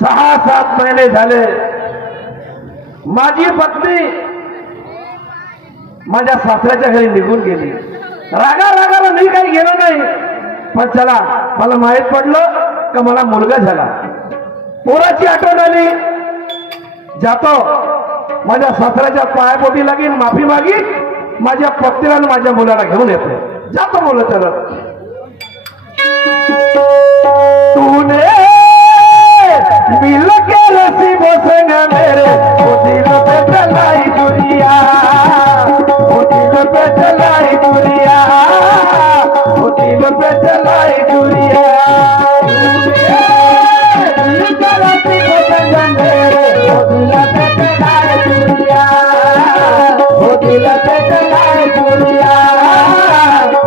6-7 महिने झाले माझी पत्नी माझ्या सासऱ्याच्या घरी निघून गेली. रागाला मी काही गेलो नाही, पण चला मला माहित पडलं का मला मुलगा झाला. पोराची आठवण आली, जातो माझ्या सासऱ्याच्या पायापोटी लागेल, माफी मागीन, माझ्या पत्नीला आणि माझ्या मुलाला घेऊन येतो. जातो बोलत चलत. तूने मिल के नसीबों संग मेरे वो दिल पे चलाई दुनिया, वो दिल पे चलाई दुनिया, वो दिल पे चलाई दुनिया. मिल के नसीबों संग मेरे वो दिल पे चलाई दुनिया, वो दिल पे चलाई दुनिया,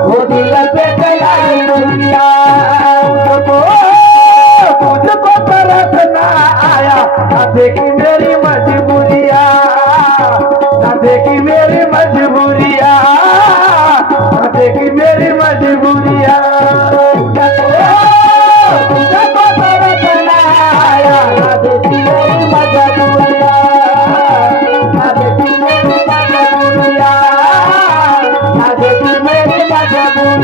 वो दिल पे चलाई दुनिया. मुझको तरस ना आया, ना देखी मेरी मजबूरिया, ना देखी मेरी मजबूरिया, ना देखी मेरी मजबूरिया. मुझको तरस ना आया, ना देखी मेरी मजबूरिया, ना देखी मेरी मजबूरिया, ना देखी मेरी मजबूरिया.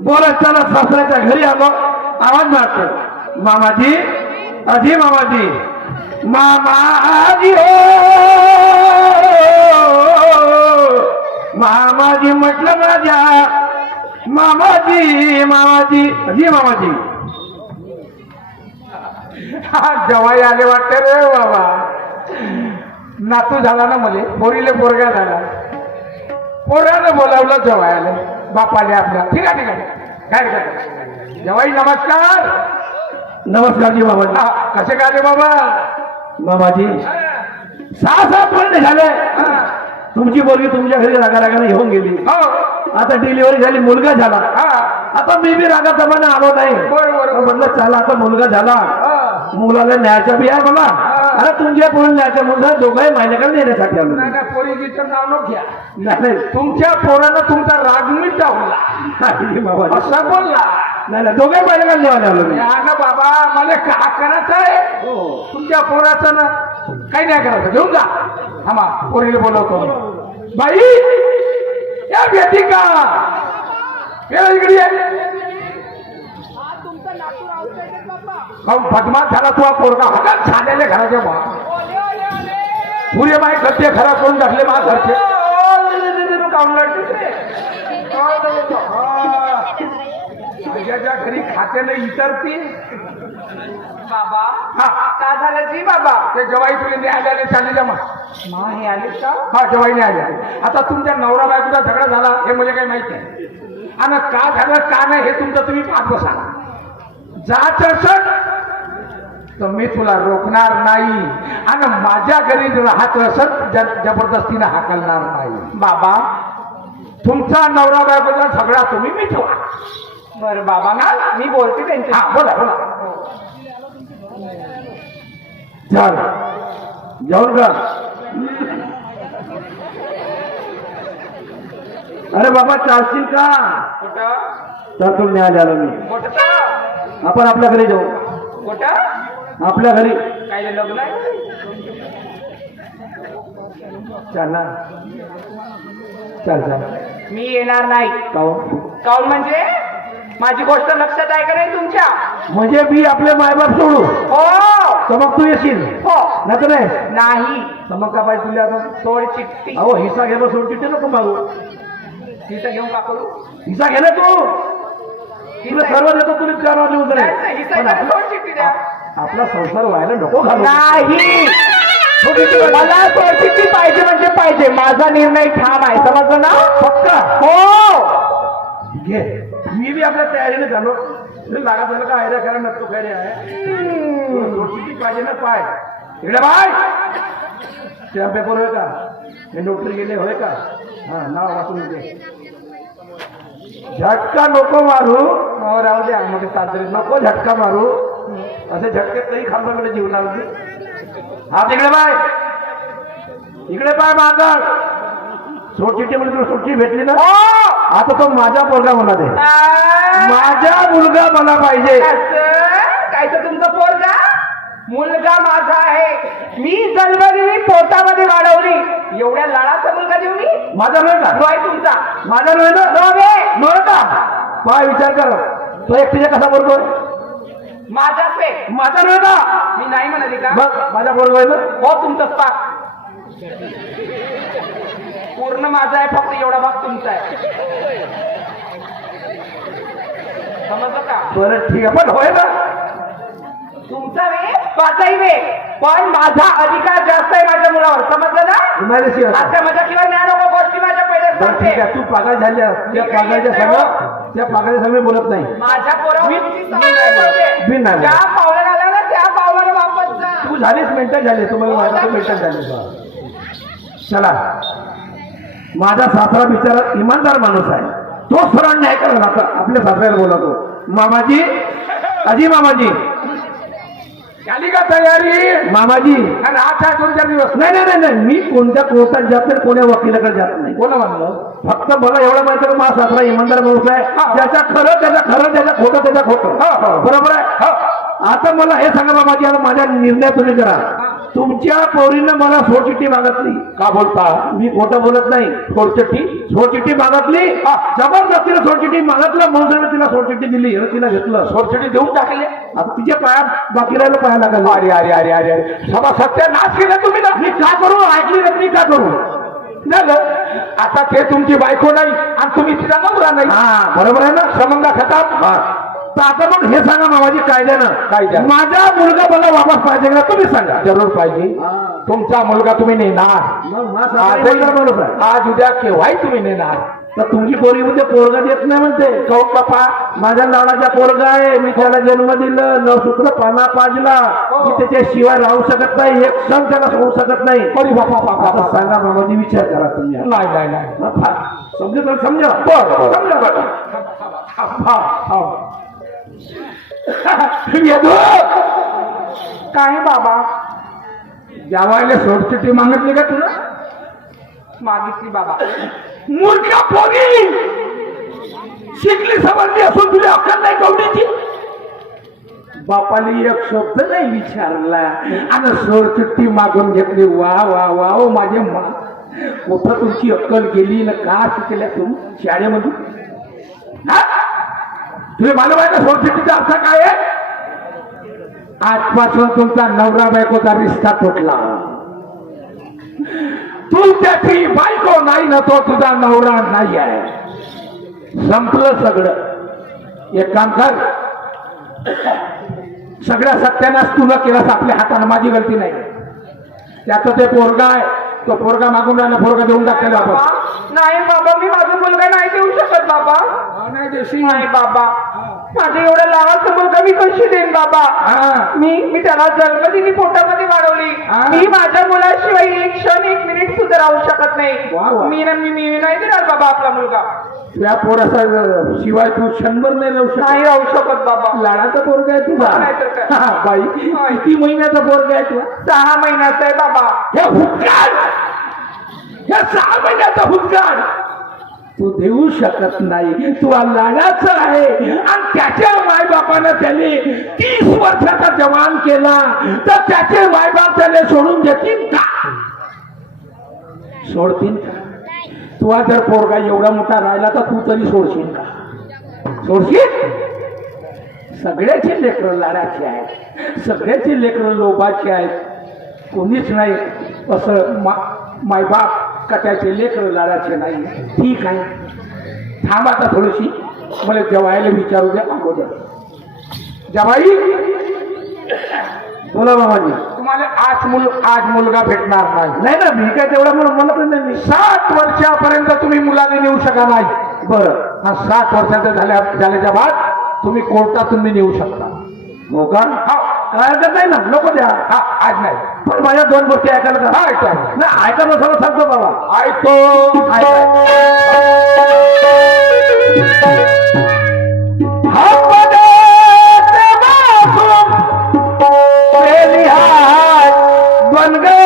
बोलत सासऱ्याच्या घरी आलो, आवाज मारतो, मामाजी, अजी मामाजी, मामाजी हो, मामाजी म्हटलं माझ्या, मामाजी मामाजी अजी मामाजी. जवाई आले वाटते रे बाबा. नातू झाला ना मले, पोरीले पोरगा झाला, पोरानं बोलावलं जवायला, बापाले आपल्या. ठीक आहे ठीक आहे, काय काय जवाई नमस्कार. नमस्कार जी मामाजी. कसे काय बाबा? मामाजी 6-7 महिने झाले तुमची पोरगी तुमच्या घरी रागाने घेऊन गेली. आता डिलिव्हरी झाली, मुलगा झाला. आता मी बी रागाप्रमाणे आलो नाही, म्हटलं चला आता मुलगा झाला, मुलाला न्यायचा बी आहे मला. अरे तुमच्या पोरी न्यायच्या मुलगा दोघंही माझ्याकडे नेण्यासाठी आलो. पोरीचं नाव नको घ्या. नाही, तुमच्या पोरानं तुमचा राग मिटवला असं बोलला. नाही दोघे माझ्याकडे नेवायला आलो ना बाबा. मला का करायचं आहे तुमच्या पोराचं ना, काही नाही करायचं, घेऊन जा. थांबा, पोरीला बोलवतो. बाई या भेटी का इकडे बदमाश झाला तू पोरगा हकात झालेले घराच्या बा पुरे माय गद्दे खराब करून टाकले मा घरचे. घरी खाते नाही इतरती बाबा. का झालं जी बाबा? ते जवाई तुला न्यायालयाने चालली जा मग हे आले का? हा जवाईने आले. आता तुमच्या नवरा बायकोचा झगडा झाला हे म्हणजे काही माहिती नाही, आणि का झालं का नाही हे तुमचं तुम्ही पाहत बसा. जात असत तर मी तुला रोखणार नाही, आणि माझ्या घरी राहत असत जबरदस्तीने हाकलणार नाही. बाबा तुमचा नवरा बायकोचा झगडा तुम्ही मिटवा. बरं बाबा ना, मी बोलते त्यांच्या. बोला बोला. चल जाऊन का? अरे बाबा चालशील का? तर तुला न्याय आलो मी. आपण आपल्या घरी जाऊ. कुठं? आपल्या घरी. काय लग्न आहे? चल ना, चल चल. मी येणार नाही. काऊन? काऊन म्हणजे माझी गोष्ट लक्षात आहे का नाही तुमच्या? म्हणजे मी आपले मायबाप सोडू? हो. तर मग तू येशील? हो. नाही तर नाही नाही मग का पाहिजे तुला आता सोड चिठ्ठी अहो हिस्सा घे मग सोड चिठ्ठी नको मागू हिचा घेऊन का करू हिस्सा घे ना तू तुला सर्व देतो तुला 4 वाजले उतरे नाही, हिचा घ्या, सोड चिठ्ठी द्या आपला संसार व्हायला नको घालू नाही मला सोड चिठ्ठी पाहिजे म्हणजे पाहिजे माझा निर्णय ठाम आहे समजलं ना फक्त हो घे मी बी आपल्या तयारीने झालो लागत झालं का आयडिया करा नसतो काय आहे किती पाहिजे ना पाय इकडे बाय स्टॅम्प पेपर होय का हे नोटरी गेले होय का हा नाव वाचून दे झटका नको मारू हो राहू द्या मग साजरे नको झटका मारू असे झटके तरी खालबाकडे जीव लागले हा तिकडे बाय इकडे पाय मागं सोडचिठ्ठी म्हणजे तुला सुट्टी भेटली ना आता तो माझा पोरगा मला दे माझा मुलगा मला पाहिजे काय तर तुमचा पोरगा मुलगा माझा आहे मी जन्मदिनी पोटामध्ये वाढवली एवढ्या लाडाचा मुलगा देऊ मी माझा नव्हे का तो आहे तुमचा माझा नव्हे ना नव्हे का पाय विचार कर तो एकटीच्या कसा बरोबर माझाच आहे माझा नव्हे का मी नाही म्हणाली का बघ माझा बरोबर आहे ना हो तुमचाच पाक पूर्ण माझा आहे फक्त एवढा भाग तुमचा आहे समजलं का बरं ठीक आहे पण होय ना तुमचा वे माझाही वे पण माझा अधिकार जास्त आहे माझ्या मुलावर समजलं ना उन्हाळ्याची आता माझ्या किंवा ज्ञान नको गोष्टी माझ्या पहिल्या बरं ठीक आहे तू पागल झाल्या त्या पागलच्या समोर त्या पागलच्या समोर बोलत नाही माझ्या पोरावर मी नाही. ज्या पावलं घाला ना त्या पावलाने वापस जा तू झालीस मेंटल झाली तुम्हाला माझा तू मेंटल झाली चला माझा सासरा बिचारा इमानदार माणूस आहे तो सरळ न्याय करणार आता आपल्या सासऱ्याला बोलतो मामाजी अजी मामाजी झाली का तयारी मामाजी आणि आज आहे 2-4 दिवस नाही नाही नाही नाही मी कोणत्या कोर्टात जात नाही कोण्या वकिलाकडे जात नाही कोण म्हणलं फक्त मला एवढं माहिती आहे की माझा सासरा इमानदार माणूस आहे ज्याचा खरं त्याचा खरं त्याचा खोटं त्याचा खोटं बरोबर आहे आता मला हे सांगा मामाजी आता माझा निर्णय तुम्ही करा तुमच्या पोरीनं मला सोडचिठ्ठी मागितली का बोलता मी खोटं बोलत नाही सोडचिठ्ठी मागितली जबरदस्तीने सोडचिठ्ठी मागितलं म्हणून तिला सोडचिठ्ठी दिली आणि तिला घेतलं सोडचिठ्ठी देऊन टाकले आता तिच्या पायात बाकी राहिलं पाया लागला अरे अरे अरे अरे अरे सभा सत्य नाश केला तुम्ही ना मी का करू ऐकली ना मी का करू झालं आता ते तुमची बायको नाही आणि तुम्ही तिला नवरा नाही हा बरोबर आहे ना संबंध खताब तर आता मग हे सांगा मामाजी कायद्यानं माझा मुलगा मला वापस पाहिजे का तुम्ही सांगा जरूर पाहिजे तुमचा मुलगा तुम्ही नेणार मग माझा बरोबर आहे आज उद्या केव्हाही तुम्ही नेणार तर तुमची पोरगी म्हणजे पोरगा देत नाही म्हणते कौन बापा माझ्या लाडाचा पोरगा आहे मी त्याला जन्म दिलं नवसूत्र पाना पाजला मी त्याच्याशिवाय राहू शकत नाही एक क्षण त्याला होऊ शकत नाही अरे बापा बापा आता सांगा मामाजी विचार करा तुम्ही नाही नाही नाही समजा समजा बरं. समजा येतो काय बाबा जावायला सोडचिठ्ठी मागितली का तुला मागितली बाबा मूर्खा पोरी शिकली समजली असून तुला अक्कल नाही कवडीची बापाने एक शब्द नाही विचारला आणि सोडचिठ्ठी मागून घेतली वा वा वा ओ माझे मा कुठं तुमची अक्कल गेली ना का शिकल्या तुम्ही शाळेमध्ये तुला मालूम आहे का सोडचिठ्ठीचा अर्थ काय आहे आजपासून तुमचा नवरा बायकोचा रिश्ता तुटला तू त्याची बायको नाही ना तो तुझा नवरा नाही आहे संपलं सगळं एक काम कर सगळ्या सत्यानाश तुला केलास आपल्या हाताने माझी गलती नाही त्याचं ते पोरगा आहे तो पोरगा मागून राहिला पोरगा देऊन टाकलेला आपण नाही बाबा मी माझा मुलगा नाही देऊ शकत बाबा नाही देशी नाही बाबा माझ्या एवढ्या लावाचा मुलगा मी कशी देईन बाबा मी त्याला जन्मदिनी पोटामध्ये वाढवली मी माझ्या मुलाशिवाय एक क्षण 1 मिनिट सुद्धा राहू शकत नाही मी नाही देणार बाबा आपला मुलगा त्या पोराचा शिवाय तू क्षणभर नाही नाही राहू शकत बाबा लाडाचा पोरगा आहे तुझा बाई किती महिन्याचा पोरगा आहे तुझा 6 महिन्याचा आहे बाबा हे हुक्काड हे 6 महिन्याचा हुक्काड तू देऊ शकत नाही तू लाडाचा आहे आणि त्याच्या मायबापानं त्याने 30 वर्षाचा जवान केला तर त्याचे मायबाप त्याने सोडून देतील का सोडतील का तू जर पोरगा एवढा मोठा राहिला तर तू तरी सोडशील का सोडशील सगळ्याची लेकरं लाडाची आहेत सगळ्याची लेकरं लोभाची आहेत कोणीच नाही असं मायबाप कट्याचे लेकर लाडाचे नाही. ठीक आहे, थांब आता थोडीशी, मला जेवायला विचारू द्या अगोदर. जवाई, बोला मामाजी. तुम्हाला आज मुलगा भेटणार नाही. नाही ना, मी काय तेवढा म्हणत नाही मी. 7 वर्षापर्यंत तुम्ही मुलाने नेऊ शका नाही. बरं, हा 7 वर्षाचा झाल्याच्या बाद तुम्ही कोर्टात तुम्ही नेऊ शकता. हो का? हा, काय हरकत नाही ना, नको द्या. हा, आज नाही. पण माझ्या 2 गोष्टी ऐकायला का? हा, ऐका. नाही, ऐका नसाला सांगतो बाबा. ऐको. बन गए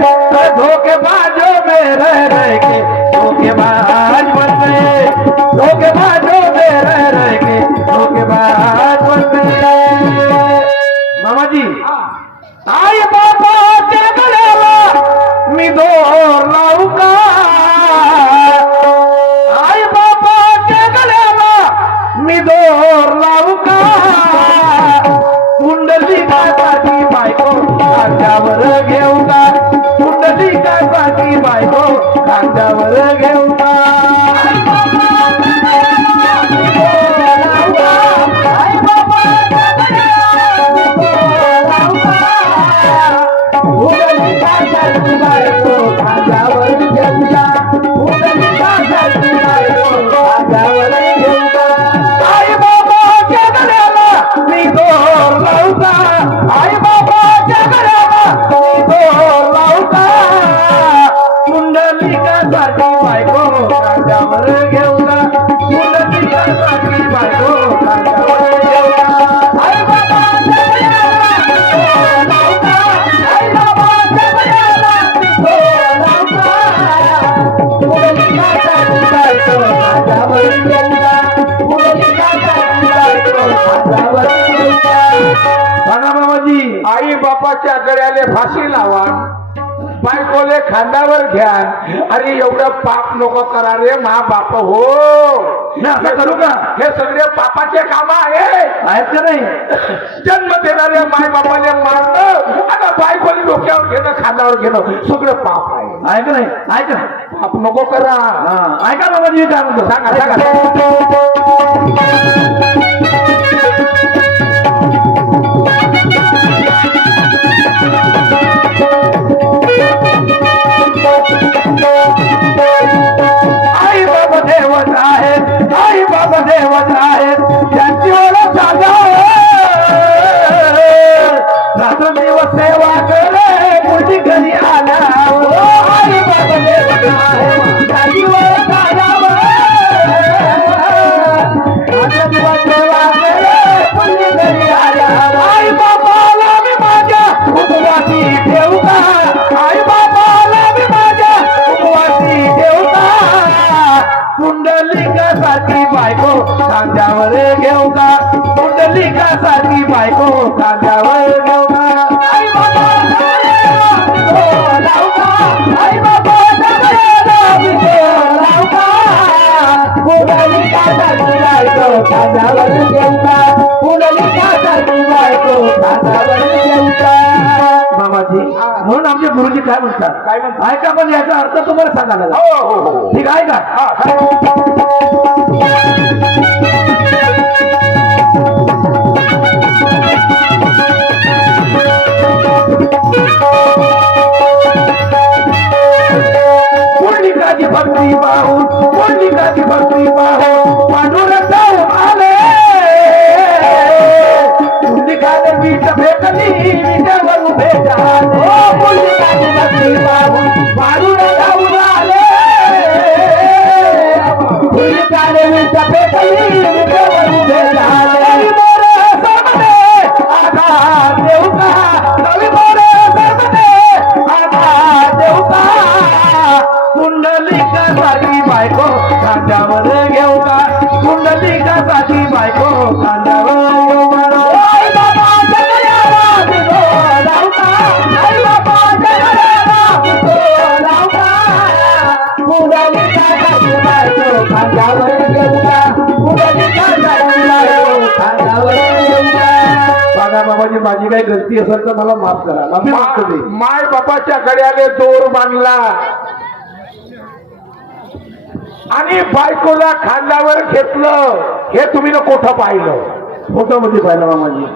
तो धोखेबाजों में रह के धोखेबाज बन गए, धोखेबाजों में रह के धोखेबाज बन गए. मामाजी, आई बाबाच्या गळ्याला मी दोर लावू का? आई बाबाच्या गळ्याला मी दोर लावू का? पुंडलिकासाठी बायको खांद्यावर घेऊ का? पुंडलिकासाठी बायको खांद्यावर घेऊ का? पुंडलिकासाठी बायको खांद्यावर घेऊ का? पुंडलिकासाठी बायको खांद्यावर घेऊ का? आई बाबाच्या गळ्याला मी दोर लावू का? आई बाबाच्या गळ्याला मी दोर लावू का? पुंडलिकासाठी बायको खांद्यावर घेऊ का? पुंडलिकासाठी बायको खांद्यावर घेऊ का? आई बाबाच्या गळ्याला मी दोर लावू का? आई बाबाच्या गळ्याला मी दोर लावू का? पुंडलिकासाठी बायको खांद्यावर घेऊ का? पुंडलिकासाठी बायको खांद्यावर घेऊ का? सांगा मामाजी. आई बापाच्या गळ्याले फाशी लावा, बायकोले खांद्यावर घ्या. अरे एवढं पाप नको करा रे मा बाप हो. मी असं करू का? हे सगळे पापाचे काम आहे. आहेत का नाही? जन्म देणारे माय बापाले मारणं, आता बायकोले डोक्यावर घेणं, खांद्यावर घेणं, सगळं पाप आहे. आहे का नाही? आहे का? पाप नको करा. हा, ऐका मामाजी, मी काय म्हणतो सांगा सांगा. आई बाबा देवच आहेत, आई बाबा देवच आहेत, त्यांची ओळख सांगा. रात्रंदिवस सेवा करे मुली घरी आल्यावर. आई बाबा देवच आहेत, त्यांची ओळख सांगावं. रात्रंदिवस सेवा करे मुली घरी आल्यावर. आई बाबाला मी माझ्या उपवासी ठेवू का? आई बाबाला मी माझ्या उपवासी ठेवू का? पुंडलिकासाठी बायको खांद्यावर घेऊ का? पुंडलिकासाठी बायको खांद्यावर घेऊ का? आई बाबाच्या गळ्याला मी दोर लावू का? आई बाबाच्या गळ्याला मी दोर लावू का? पुंडलिकासाठी बायको खांद्यावर घेऊ का? पुंडलिकासाठी बायको खांद्यावर घेऊ का? मामाजी, म्हणून आमचे गुरुजी काय म्हणतात? काय म्हणतात? ऐका, पण याचा अर्थ तुम्हाला सांगायला लागला. हो हो हो. ठीक आहे का? हा, पुंडलिकाची भक्ती पाहून, पुंडलिकाची भक्ती पाहून पांडुरंग जाऊन आले. पुंडलिकाने मीठ फेकली, मीठावर उभे झाले. पुंडलिकाची भक्ती पाहून पांडुरंग जाऊन आले. पुंडलिकाने मीठ फेकली, मीठावर उभे झाले. रवी मोरे सरमने आधार देऊ का? रवी मोरे सरमने आधार देऊ का? पुंडलिकासाठी बायको खांद्यावर घेऊ का? पुंडलिकासाठी बायको खांद्यावर घेऊ का? आई बाबाच्या गळ्याला मी दोर लावू का? आई बाबाच्या गळ्याला मी दोर लावू का? पुंडलिकासाठी बायको खांद्यावर घेऊ का? पुंडलिका काही गलती असेल तर मला माफ करा. माफी मागतो ते. माय बापाच्या गळ्याने दोर बांधला आणि बायकोला खांद्यावर घेतलं. हे तुम्ही ना कोठं पाहिलं? फोटोमध्ये पाहिलं मामाजी.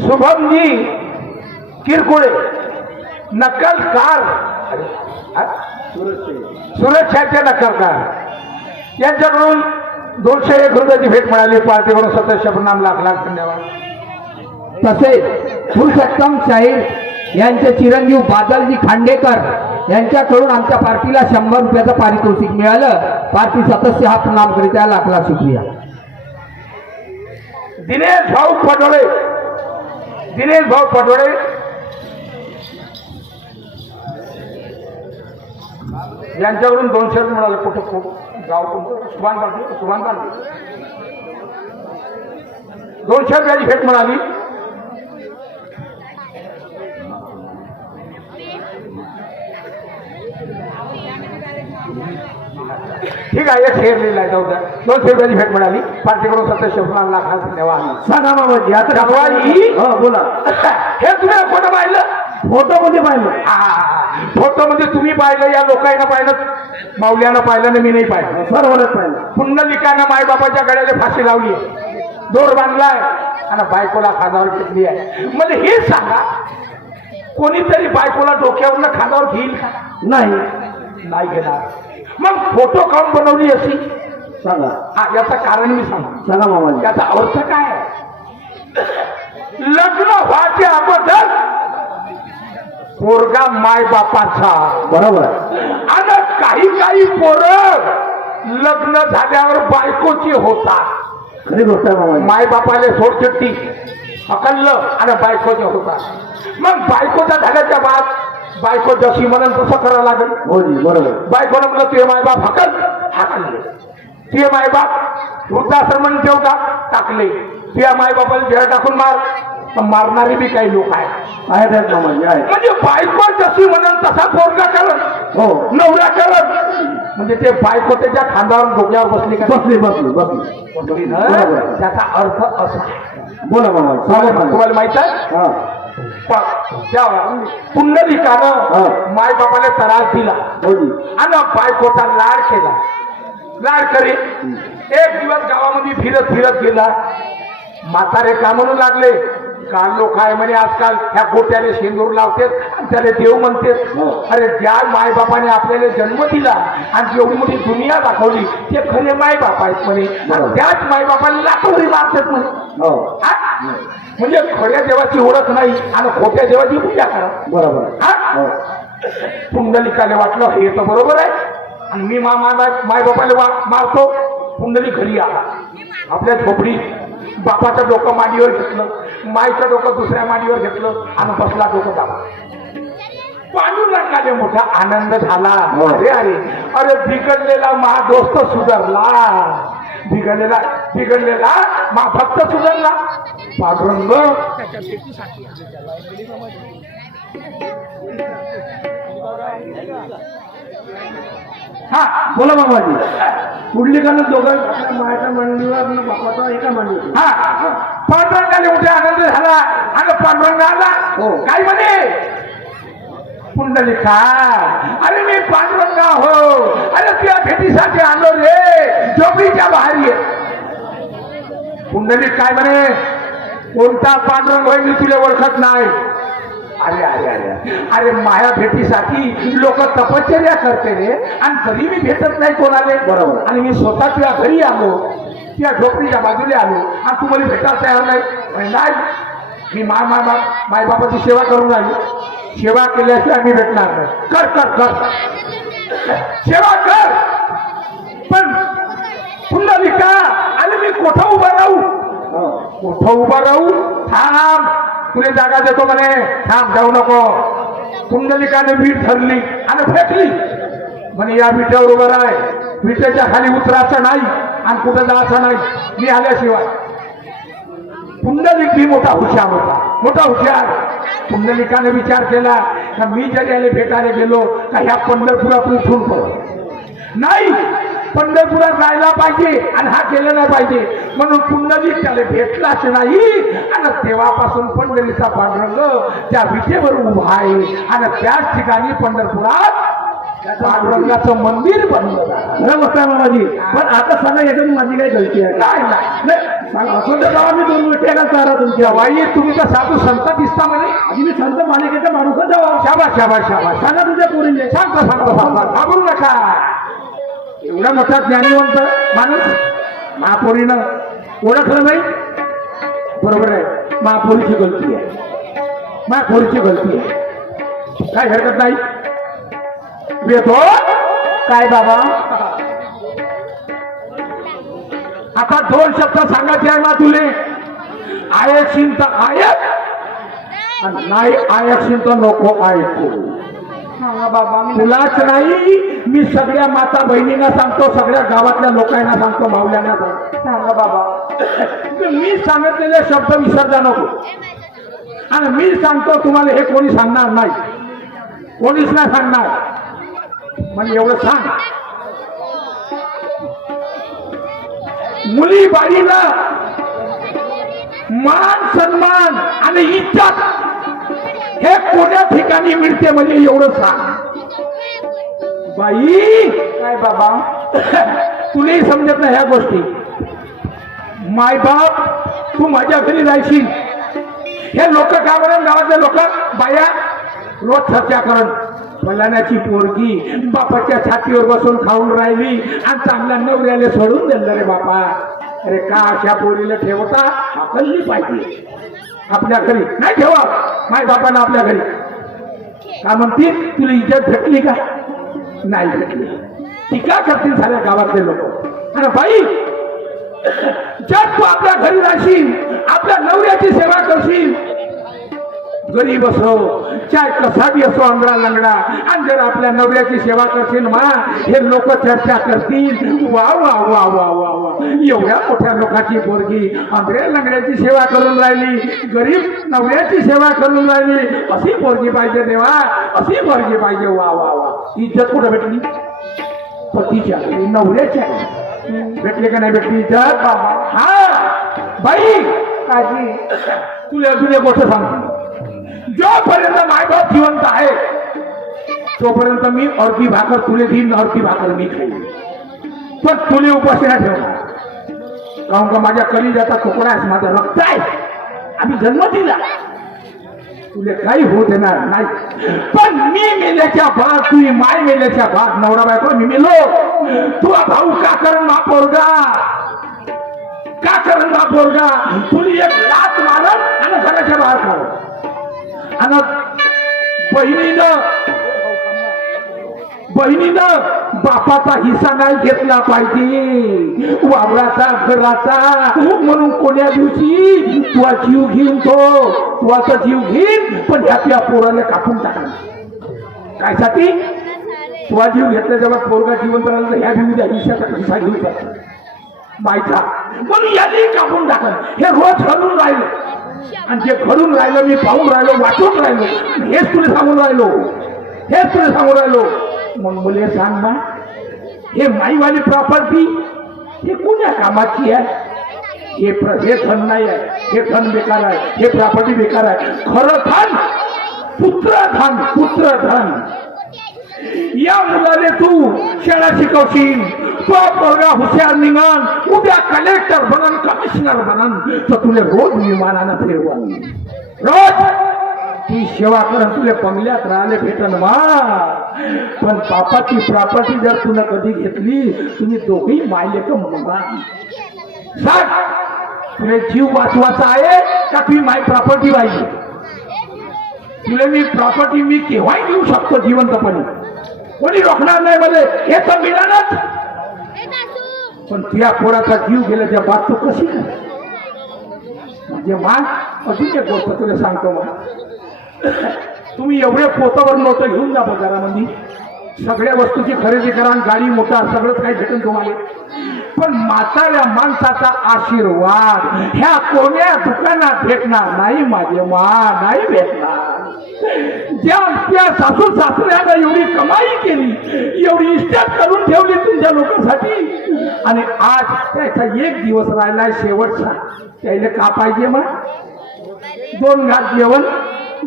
शुभमजी किरकोळे नक्कलकार, सुरक्षाचे नक्कलकार यांच्याकडून 201 रुपयाची भेट मिळाली. पार्टीकडून सतत नाम लाख लाख धन्यवाद. तसेच पुरुषोत्तम शाहीर यांचे चिरंजीव बादलजी खांडेकर यांच्याकडून आमच्या पार्टीला 100 रुपयाचं पारितोषिक मिळालं. पार्टी सदस्य हा प्रणाम करीत आहे. लाख लाख शुक्रिया. दिनेश भाऊ पटोळे, दिनेश भाऊ पटोळे यांच्याकडून 200 रुपये मिळाले. कुठं गाव कोणतं? सुभान पार्टी, सुभान पार्टी 200 रुपयाची भेट मिळाली. ठीक आहे, एक शेअर लिहिला आहे. जाऊ द्या. 200 रुपयाची भेट मिळाली. पार्टीकडून सतत लाख लाख धन्यवाद. सांगा मामाजी. आता जावई, हो बोला. हे तुम्ही कोणतं पाहिलं? फोटोमध्ये पाहिलं. फोटो मध्ये तुम्ही पाहिलं, या लोकांना पाहिलं, माऊल्यानं पाहिलं ना मी नाही पाहिलं. सर्वच पाहिलं. पुंडलिकानं मायबापाच्या गळ्याला फाशी लावली आहे, दोर बांधलाय आणि बायकोला खांद्यावर घेतली आहे. म्हणजे हे सांगा, कोणीतरी बायकोला डोक्यावरनं खांद्यावर घेईल का? नाही घेणार. मग फोटो काढून बनवली अशी? सांगा. याचं कारण मी सांगतो. सांगा मामाजी. याचा अर्थ काय? लग्न व्हायच्या अगोदर पोरगा माय बापाचा, बरोबर. आणि काही पोरं लग्न झाल्यावर बायकोची होतात. खरी गोष्ट आहे मामाजी. माय बापाले सोडचिट्टी हकललं आणि बायकोचे होतात. मग बायकोचा झाल्याच्या बाद बायको जशी म्हणून तसं करावं लागेल. हो जी, बरोबर. बायकोनं म्हणलं तुझे माय बाप हकलले, तुझे माय बाप वृद्धाश्रमण ठेवता टाकले, तुझ्या माय बापाला जेळ टाकून मार. मारणारे बी काही लोक आहेत मामाजी आहेत. म्हणजे बायको जशी म्हणून तसा पोरगा करत, हो, नवरा करत. म्हणजे ते बायको त्याच्या खांद्यावर डोक्यावर बसली का? बसली ना? त्याचा अर्थ असा. बोला मामाजी. तुम्हाला माहित आहे? पुंडलिकानं माय बापाला त्रास दिला आणि बायकोचा लाड केला. लाड करे एक दिवस गावामध्ये फिरत गेला. म्हातारे का म्हणू लागले, काल लोक आहे म्हणे आजकाल ह्या गोट्याने शेंदूर लावतेत आणि त्याला देव म्हणतेत. अरे ज्या माय बापाने आपल्याला जन्म दिला आणि जेवढी मोठी दुनिया दाखवली ते खरे माय बाप आहेत म्हणे. त्याच माय बापाने लाखोरी मारतात म्हणे. म्हणजे खऱ्या देवाची ओळख नाही आणि खोट्या देवाची पूजा करा. बरोबर. पुंडलिकाला वाटलं हे तर बरोबर आहे आणि मी माय बापाला मारतो. पुंडलिक घरी आला. आपल्या झोपडी बापाचं डोकं मांडीवर घेतलं, मायचं डोकं दुसऱ्या मांडीवर घेतलं आणि बसला डोकं दाबा. पांडुरंगाने मोठा आनंद झाला. अरे अरे अरे बिघडलेला मा दोस्त सुधारला, बिघडलेला मा भक्त सुधारला. पांडुरंग हा बोला मामाजी. पुंडलिकानं दोघांच्या मायाच्या मांडीवर बापाचा एका मांडीवर. हा पांडुरंगाने मोठा आनंद झाला आणि पांडुरंग आला. काय म्हणे? पुंडलिका, अरे मी पांडुरंगा हो, अरे तुझ्या भेटीसाठी आलो रे, झोपडीच्या बाहेर ये. पुंडलिक काय म्हणे? कोणता पांडुरंग होय, मी तुला ओळखत नाही. अरे अरे अरे अरे माया भेटीसाठी लोक तपश्चर्या करते रे आणि तरी मी भेटत नाही कोणाला. बरोबर. आणि मी स्वतः तुझ्या घरी आलो, तुझ्या झोपडीच्या बाजूला आलो आणि तू मला भेटायला तयार नाही. मी माय बापाची सेवा करून आली. सेवा केल्याशिवाय मी भेटणार नाही. कर कर कर सेवा कर. पण पुंडलिका, आणि मी कोठं उभा राहू? थांब, तुला जागा देतो म्हणे. थांब, जाऊ नको. पुंडलिकाने वीट धरली आणि फेकली. म्हणे या विट्यावर उभं राह, विट्याच्या खाली उतरायचं नाही आणि कुठं जायचं नाही मी आल्याशिवाय. पुंडलिक ही मोठा हुशार. पुंडलिकाने विचार केला का मी जर याला भेटायला गेलो का ह्या पंढरपुरात उठून पडत नाही, पंढरपुरात जायला पाहिजे आणि हा केलं नाही पाहिजे म्हणून पुंडलिक त्याला भेटलाच नाही. आणि तेव्हापासून पंढरीचा पांडुरंग त्या विटेवर उभा आहे आणि त्याच ठिकाणी पंढरपुरात पांडुरंगाचं मंदिर बनलं. खरं गोष्ट आहे मामाजी. पण आता सांगा याच्यात माझी काही गलती आहे? नाही असं तर बाबा मी 2 गोष्टी ऐका चारा तुमच्या. बाई तुम्ही तर साधू संत दिसता म्हणे. आधी मी संत मालिकेचा माणूसच जावा. शाबास शाबास शाबास. सांगा तुझ्या पोरींचे. सांगतो घाबरू नका. एवढा मोठा ज्ञानीवंत माणूस महापोरीनं ओळखलं नाही. बरोबर आहे, महापोरीची गलती आहे, महापोरीची गलती आहे. काय हरकत नाही. येतो काय बाबा? आता 2 शब्द सांगायचे आहे ना तुले. आयकशील तर आयक आणि नाही आयकशील तर नको ऐकू. बाबा तुलाच नाही, मी सगळ्या माता बहिणींना सांगतो, सगळ्या गावातल्या लोकांना सांगतो, मावल्यांना सांगतो. सांगा बाबा. मी सांगितलेले शब्द विसरता नको. आणि मी सांगतो तुम्हाला, हे कोणी सांगणार नाही, कोणीच नाही सांगणार. म्हणजे एवढं सांग, मुली बाईला मान सन्मान आणि इज्जत हे कोण्या ठिकाणी मिळते म्हणजे एवढं सांग. बाई काय बाबा? तुलाही समजत नाही ह्या गोष्टी. मायबाप तू माझ्या घरी राहशील, हे लोक काय म्हणून गावातले लोक बाया रोज चर्चा करण, फलाण्याची पोरगी बापाच्या छातीवर बसून खाऊन राहिली आणि चांगल्या नवऱ्याला सोडून दिलं रे बापा. अरे का अशा पोरीला ठेवता? अकलली पाहिजे आपल्या घरी. नाही ठेवा माय बापानं आपल्या घरी. का म्हणतील तुला इज्जत भेटली का? नाही भेटली. टीका करतील साऱ्या गावातले लोक. आणि बाई जर तू आपल्या घरी राहशील, आपल्या नवऱ्याची सेवा करशील, गरीब असो चाय कसा बी असो आंधळा लंगडा, आणि जर आपल्या नवऱ्याची सेवा करशील मा, हे लोक चर्चा करतील, वा वा वा वा वा वा, एवढ्या मोठ्या लोकांची पोरगी आंधळ्या लंगड्याची सेवा करून राहिली, गरीब नवऱ्याची सेवा करून राहिली, अशी पोरगी पाहिजे देवा, अशी पोरगी पाहिजे. वा वा वा. इज्जत कुठं भेटली? पतीच्या घरी, नवऱ्याच्या भेटली का नाही भेटली इज्जत? हा बाई काजी तुला अजून एक गोष्ट सांगतो. जोपर्यंत मायबाप जिवंत आहे तोपर्यंत मी अर्धी भाकर तुले देईन, अर्धी भाकर मी खाईन, पण तुले उपाशी नाही ठेवणार. कारण का माझ्या कलिजाचा तुकडा आहे, माझा रक्त आहे, आम्ही जन्म दिला, तुले काही होऊ देणार नाही. पण मी मेल्याच्या बाद, तुझी माय मेल्याच्या बाद, नवरा बायको मी मेलो, तुझा भाऊ का करण मा पोरगा, का करण मा पोरगा, तुला एक लात मारल आणि घराच्या बाहेर काढ. आणि बहिणीनं बापाचा हिस्सा नाही घेतला पाहिजे, वावराचा घराचा. म्हणून कोण्या दिवशी तुझा जीव घेईन, तुझा जीव घेईन, पण ह्या पोराला कापून टाकणार. कायसाठी? तुझा जीव घेतला जेव्हा पोरगा जिवंत राहिला, ह्या घेऊ हिस्सा घेऊ शकतो बायचा, म्हणून याने कापून टाकलं. हे रोज घडून राहिलं, आणि जे घडून राहिलं मी पाहून राहिलो, वाचून राहिलो, हेच तुला सांगून राहिलो, हेच तुला सांगून राहिलो. मग मुले सांग ना, हे माईवाली प्रॉपर्टी हे कोण्या कामाची आहे? हे धन नाही आहे, हे धन बेकार आहे, हे प्रॉपर्टी बेकार आहे. खरं धन पुत्रधन, पुत्रधन. या मुलाने तू शाळा शिकवशील, तो पोरगा हुशार निघन, उद्या कलेक्टर बनन, कमिशनर बनन, तर तुला रोज विमानानं फिरवण, रोज ती सेवा करून तुला बंगल्यात राहिले भेटन मा. पण पापाची प्रॉपर्टी जर तुला कधी घेतली, तुम्ही दोघेही मायले का मुलगा सांग, तुला जीव वाचवायचा आहे का तुम्ही माय प्रॉपर्टी पाहिजे? तुला मी प्रॉपर्टी मी केव्हाही देऊ शकतो जिवंतपणे, कोणी रोखणार नाही मध्ये, हे तर मिळालंच. पण त्या पोराचा जीव गेल्याच्या बाद तू कशी कर? म्हणजे मान अजून एक गोष्ट तुला सांगतो. मग तुम्ही एवढे पोतावर नोटं घेऊन जा बाजारामध्ये, सगळ्या वस्तूची खरेदी करा, गाडी मोटार सगळंच काही भेटेल तुम्हाला. पण म्हाताऱ्या माणसाचा आशीर्वाद ह्या कोण्या दुकानात भेटणार नाही माझे मा, नाही भेटणार. ज्या त्या सासू सासऱ्याला एवढी कमाई केली, एवढी इष्टत करून ठेवली तुमच्या लोकांसाठी, आणि आज त्याचा एक दिवस राहिला शेवटचा, त्याला का पाहिजे मग? 2 घास जेवण,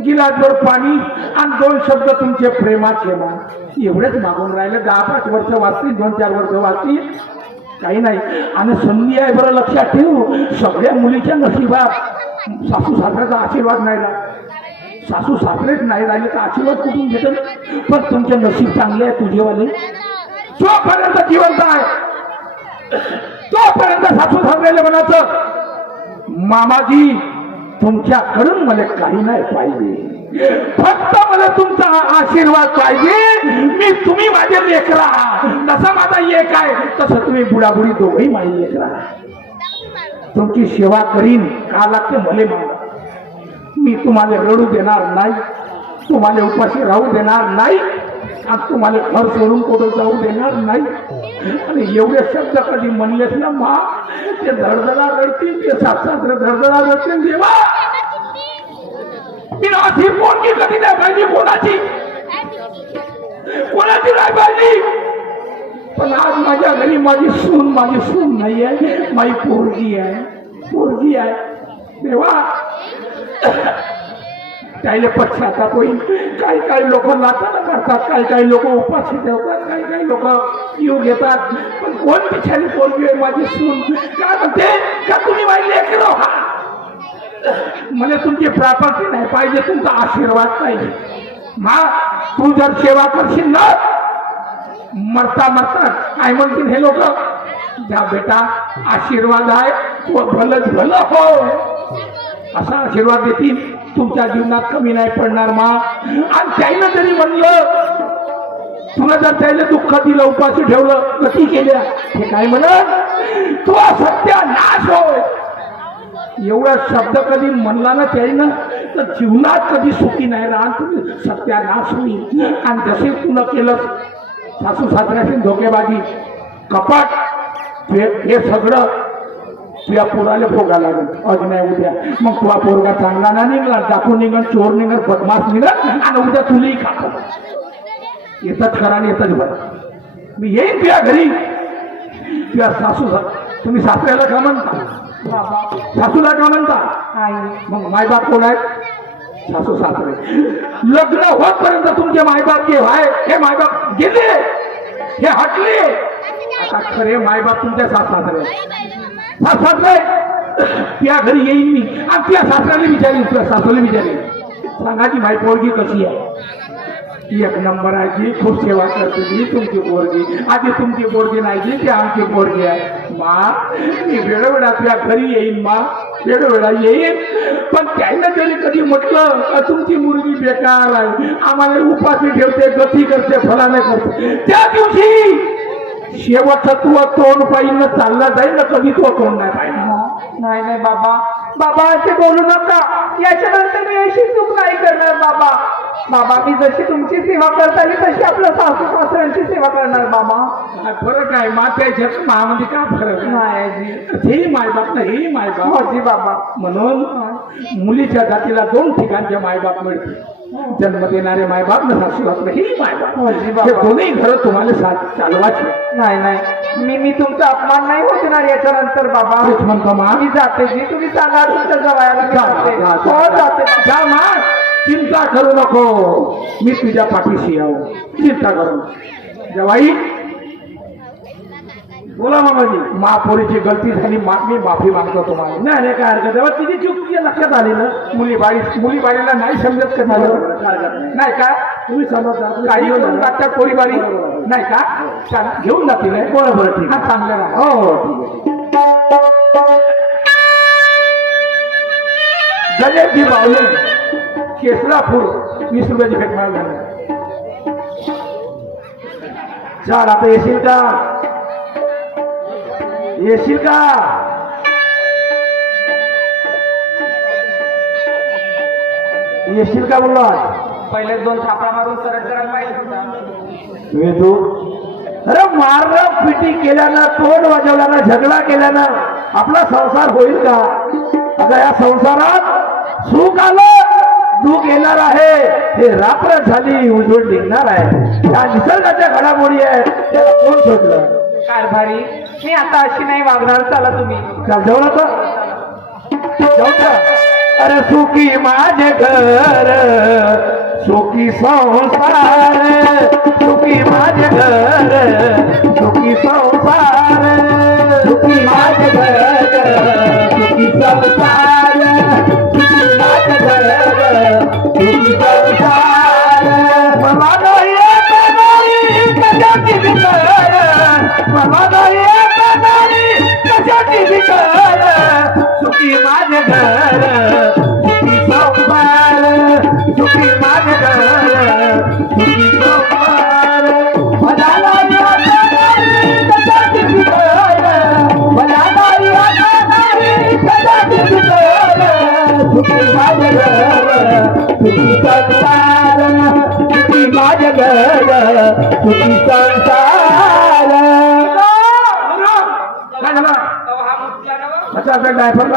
गिलासभर पाणी आणि 2 शब्द तुमचे प्रेमाचे मा, एवढेच मागून राहिले. 10-5 वर्ष वाचतील, 2-4 वर्ष वाचतील, काही नाही. आणि संधी आहे बरं, लक्षात ठेवू, सगळ्या मुलीच्या नशिबात सासू सासऱ्याचा आशीर्वाद नाही राहिला. सासू सासरेच नाही राहिले तर आशीर्वाद कुठून भेटेल? पण तुमचे नशीब चांगले आहे तुझेवाले. जोपर्यंत जिवंत आहे तोपर्यंत सासू सासऱ्याला म्हणायचं, मामाजी तुमच्याकडून मला काही नाही पाहिजे, फक्त मला तुमचा आशीर्वाद पाहिजे. मी तुम्ही माझे लेकरा, तसा माझा एक आहे तसं तुम्ही बुडाबुडी दोघही माझे लेकरा. तुमची सेवा करीन, का लागते मला मागा. मी तुम्हाला रडू देणार नाही, तुम्हाला उपाशी राहू देणार नाही, आणि तुम्हाला घर सोडून कुठं जाऊ देणार नाही. आणि एवढे शब्द कधी म्हणलेस ना मा, ते धडधडा रडतील, ते सासरे धडधडा रडतील. देवा मी अशी पोरगी कधी नाही पाहिजे, कोणाची नाही पाहिजे. पण आज माझ्या घरी माझी सून नाही आहे, माझी पोरगी आहे. देवा त्याला पश्चाताप होईल. काही लोक नाताना करतात, काही लोक उपाशी ठेवतात, काही लोक जीव घेतात. पण कोण बिचारी पोरगी आहे माझी सून? काय म्हणते का तुम्ही माझी लेकरं आहात? मला तुमची प्रॉपर्टी नाही पाहिजे, तुमचा आशीर्वाद पाहिजे. मा तू जर सेवा करशील ना, मरता काय म्हणतील हे लोक? द्या बेटा, आशीर्वाद आहे, तो भलं हो, असा आशीर्वाद देतील. तुमच्या जीवनात कमी नाही पडणार मा. आणि त्यानं जरी म्हणलं, तुला जर त्याला दुःख दिलं, उपाशी ठेवलं, गती केल्या, हे काय म्हणत? तू सत्यानाश हो. एवढा शब्द कधी म्हणला ना त्यानं, तर जीवनात कधी सुखी नाही राहत, तुम्ही सत्यानाश होईल. आणि जसे तुला केलं सासू सासऱ्याशी धोकेबाजी, कपाट, हे सगळं तुझ्या पोराला भोगा लागेल. आज नाही उद्या मग तुझा पोरगा चांगला ना निघला, टाकून निघल, चोर निघल, बदमाश निघल, आणि उद्या तुलाही खातो. येतच करा आणि येतच बरं. मी येईन तुझ्या घरी. तुझ्या तुम्ही सासऱ्याला का म्हणता? सासूला का म्हणता? मग मायबाप कोण आहेत? सासू सासरे. लग्न होतपर्यंत तुमचे मायबाप जे आहे, हे मायबाप गेले, हे हटले. आता खरे मायबाप तुमच्या सासरे. त्या घरी येईन मी, आणि त्या सासऱ्याला विचारेन, तुझ्या सासूला विचारेन, सांगाची माई पोरगी कशी आहे? एक नंबर आहे जी, खूप सेवा करते जी तुमची पोरगी. आधी तुमची पोरगी नाही जी, ती आमची पोरगी आहे. मा मी वेळोवेळा तुझ्या घरी येईन मा, वेळोवेळा येईन. पण त्यानं जरी कधी म्हटलं तुमची मुलगी बेकार आहे, आम्हाला उपाशी ठेवते, गती करते, फलाने करते, त्या दिवशी शेवटचं तू तोंड पाहिजे चालला जाईल ना, कधी तो तोंड नाही पाहिजे. नाही बाबा असे बोलू नका. याच्यानंतर मी अशी चूक नाही करणार बाबा. मी जशी तुमची सेवा करता आली तशी आपल्या सासू सासऱ्यांची सेवा करणार बाबा. काय फरक आहे मात्याच्या महामध्ये? काय फरक नाही? हे मायबाप ना, हे मायबाप. होजी बाबा. म्हणून मुलीच्या जातीला 2 ठिकाणचे मायबाप मिळते. जन्म देणारे मायबाप ना, सासू सासरे ही मायबाप. हे दोन्ही घर तुम्हाला चालवायचे. नाही मी तुमचा अपमान नाही होणार याच्यानंतर बाबा. म्हणतो मा, मी जाते जी, तुम्ही सांगा तुमच्या जवळला जाते. जा मा, चिंता करू नको, मी तुझ्या पाठीशी आहो, चिंता करू. जवाई बोला मामाजी. महापोरीची गलती झाली, मी माफी मागतो तुम्हाला. नाही काय हरकत, जेव्हा तिची चूक तुझ्या लक्षात आली ना, मुलीबाळीला नाही समजत का? नाही का तुम्ही समजता? काही घेऊन लागतात पोरीबाळी नाही का? घेऊन जातील. बरोबर, ठीक आहे, चांगलं ना. हो ठीक आहे. गणेशजी बावले केसलापूर 20 रुपयाची भेट मिळाली. चाल, आता येशील का? येशील का? येशील का बोलला? पहिले 2 थापा मारून सरळ करायला पाहिजे. वेदू अरे मारणं पिटी केल्यानं तोंड वाजवल्यानं झगडा केल्यानं आपला संसार होईल का? आता या संसारात सुख आलं दुःख येणार आहे. हे रात्र झाली उजवड निघणार आहे. या निसर्गाच्या घडामोडी आहेत त्याला कोण सोडलं? कारभारी मी आता अशी नाही वागणार. चला तुम्ही. चल जेवण का? अरे सुखी माझे घर सुखी संसार सुखी माझे घर सुखी संसार सुखी माझे घर सुखी संसार सुखी माझे घर सुखी संसार मला नाही येणारी कशाची विचार मला नाही येणारी कशाची विचार सुखी माझे घर सुखी संसार सुखी माझे घर सुखी संसार मला नाही येणारी कशाची विचार मला नाही येणारी कशाची विचार सुखी माझे घर सुखी संसार सुखी माझे घर सुखी संसार काय झालं? अच्छा डायफर